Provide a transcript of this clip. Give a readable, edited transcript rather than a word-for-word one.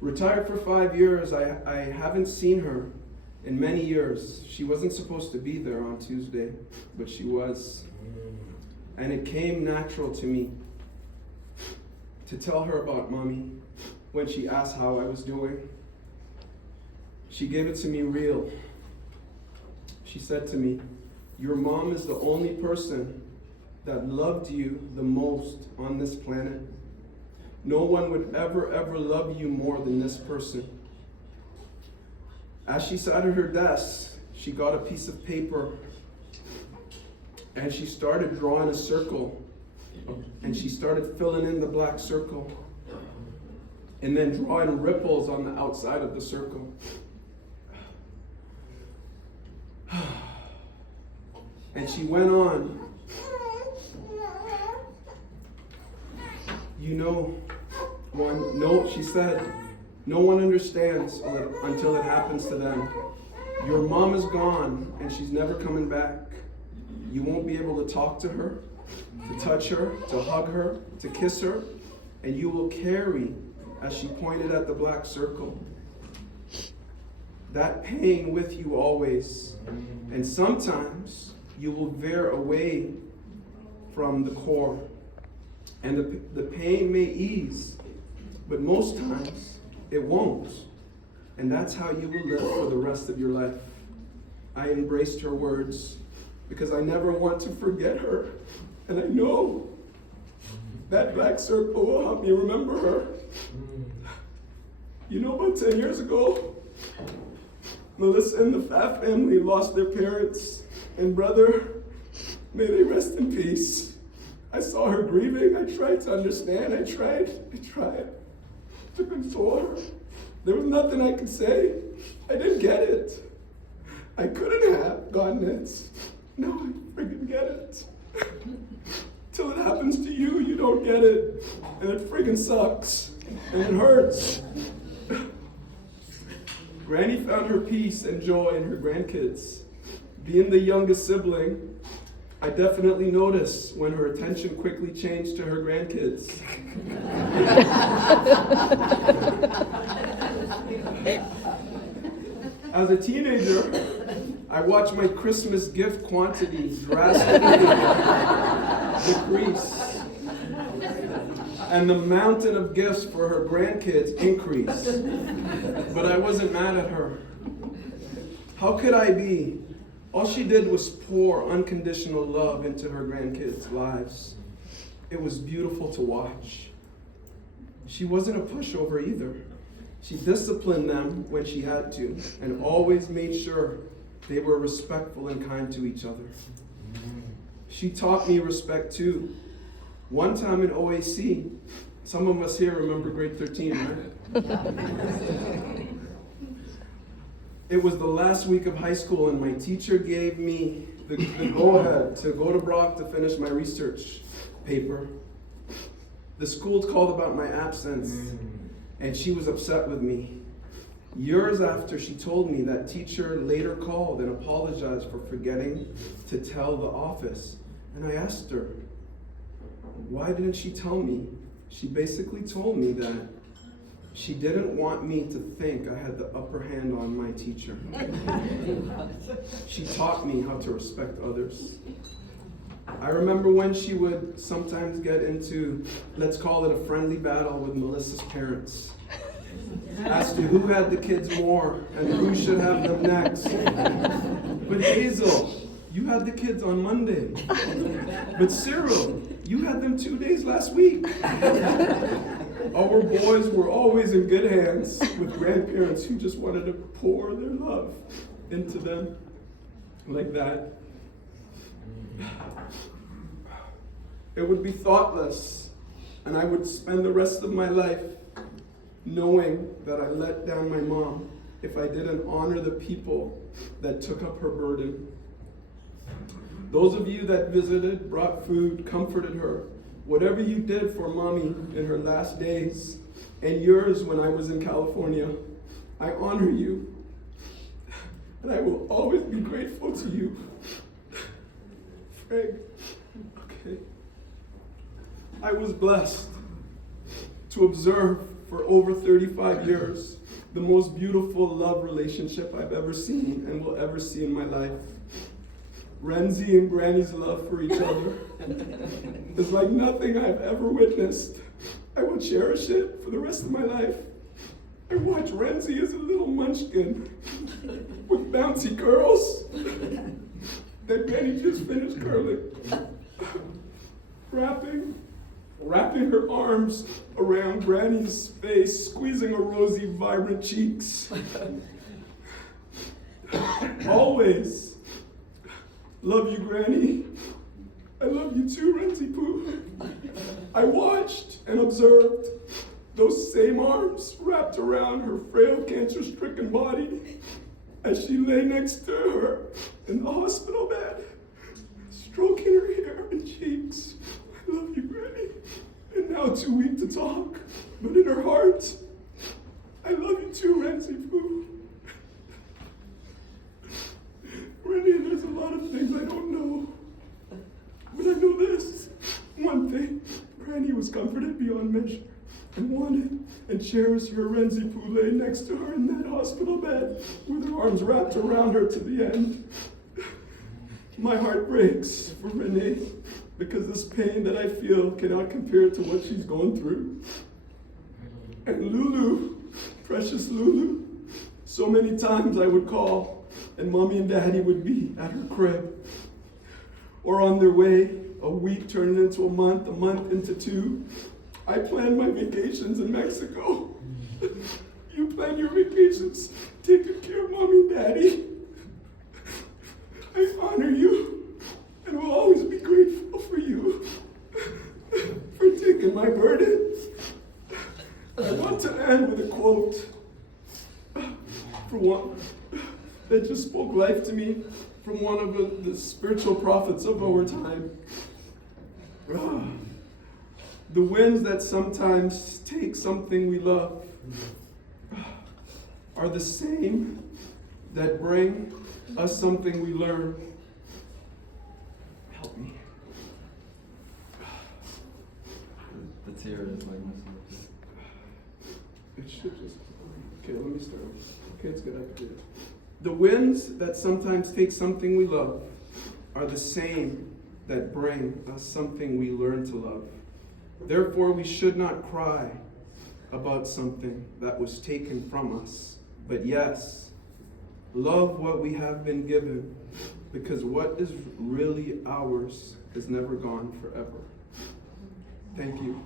Retired for 5 years. I haven't seen her in many years. She wasn't supposed to be there on Tuesday, but she was. And it came natural to me to tell her about Mommy when she asked how I was doing. She gave it to me real. She said to me, "Your mom is the only person that loved you the most on this planet. No one would ever love you more than this person." As she sat at her desk, she got a piece of paper and she started drawing a circle, and she started filling in the black circle and then drawing ripples on the outside of the circle. And she went on, she said, "No one understands until it happens to them. Your mom is gone and she's never coming back. You won't be able to talk to her, to touch her, to hug her, to kiss her, and you will carry," as she pointed at the black circle, "that pain with you always. And sometimes you will veer away from the core, and the pain may ease, but most times it won't. And that's how you will live for the rest of your life." I embraced her words because I never want to forget her. And I know that black circle will help me remember her. About 10 years ago, Melissa and the Pfaff family lost their parents and brother. May they rest in peace. I saw her grieving. I tried to understand. I tried to console her. There was nothing I could say. I didn't get it. I couldn't have gotten it. No, I friggin' get it. Till it happens to you, you don't get it. And it friggin' sucks. And it hurts. Granny found her peace and joy in her grandkids. Being the youngest sibling, I definitely noticed when her attention quickly changed to her grandkids. As a teenager, I watched my Christmas gift quantity drastically decrease, and the mountain of gifts for her grandkids increased. But I wasn't mad at her. How could I be? All she did was pour unconditional love into her grandkids' lives. It was beautiful to watch. She wasn't a pushover either. She disciplined them when she had to, and always made sure they were respectful and kind to each other. She taught me respect too. One time in OAC, some of us here remember grade 13, right? It was the last week of high school, and my teacher gave me the go-ahead to go to Brock to finish my research paper. The school called about my absence, and she was upset with me. Years after she told me, that teacher later called and apologized for forgetting to tell the office. And I asked her, why didn't she tell me? She basically told me that she didn't want me to think I had the upper hand on my teacher. She taught me how to respect others. I remember when she would sometimes get into, let's call it a friendly battle with Melissa's parents, as to who had the kids more and who should have them next. But Hazel, you had the kids on Monday. But Cyril, you had them 2 days last week. Our boys were always in good hands with grandparents who just wanted to pour their love into them like that. It would be thoughtless, and I would spend the rest of my life knowing that I let down my mom if I didn't honor the people that took up her burden. Those of you that visited, brought food, comforted her, whatever you did for Mommy in her last days, and yours when I was in California, I honor you, and I will always be grateful to you. Frank, okay. I was blessed to observe for over 35 years, the most beautiful love relationship I've ever seen and will ever see in my life. Renzi and Granny's love for each other is like nothing I've ever witnessed. I will cherish it for the rest of my life. I watch Renzi as a little munchkin with bouncy curls that Granny just finished curling. Wrapping her arms around Granny's face, squeezing her rosy, vibrant cheeks. Always. Love you, Granny. I love you too, Renzi Poo. I watched and observed those same arms wrapped around her frail, cancer-stricken body as she lay next to her in the hospital bed, stroking her hair and cheeks. I love you, Granny. And now too weak to talk, but in her heart, I love you too, Renzi Poo. Granny, there's a lot of things I don't know, but I know this. One thing, Granny was comforted beyond measure and wanted and cherished her Renzi Poo lay next to her in that hospital bed with her arms wrapped around her to the end. My heart breaks for Renee because this pain that I feel cannot compare to what she's going through. And Lulu, precious Lulu, so many times I would call and Mommy and Daddy would be at her crib or on their way, a week turned into a month into 2. I plan my vacations in Mexico. You plan your vacations, taking care of Mommy and Daddy. I honor you and will always be grateful for you for taking my burden. I want to end with a quote from one that just spoke life to me from one of the spiritual prophets of our time. The winds that sometimes take something we love are the same that bring us something we learn. Help me. The tear is like myself. It should just. Okay, let me start. Okay, it's good. I can do it. The winds that sometimes take something we love are the same that bring us something we learn to love. Therefore, we should not cry about something that was taken from us, but yes, love what we have been given, because what is really ours is never gone forever. Thank you.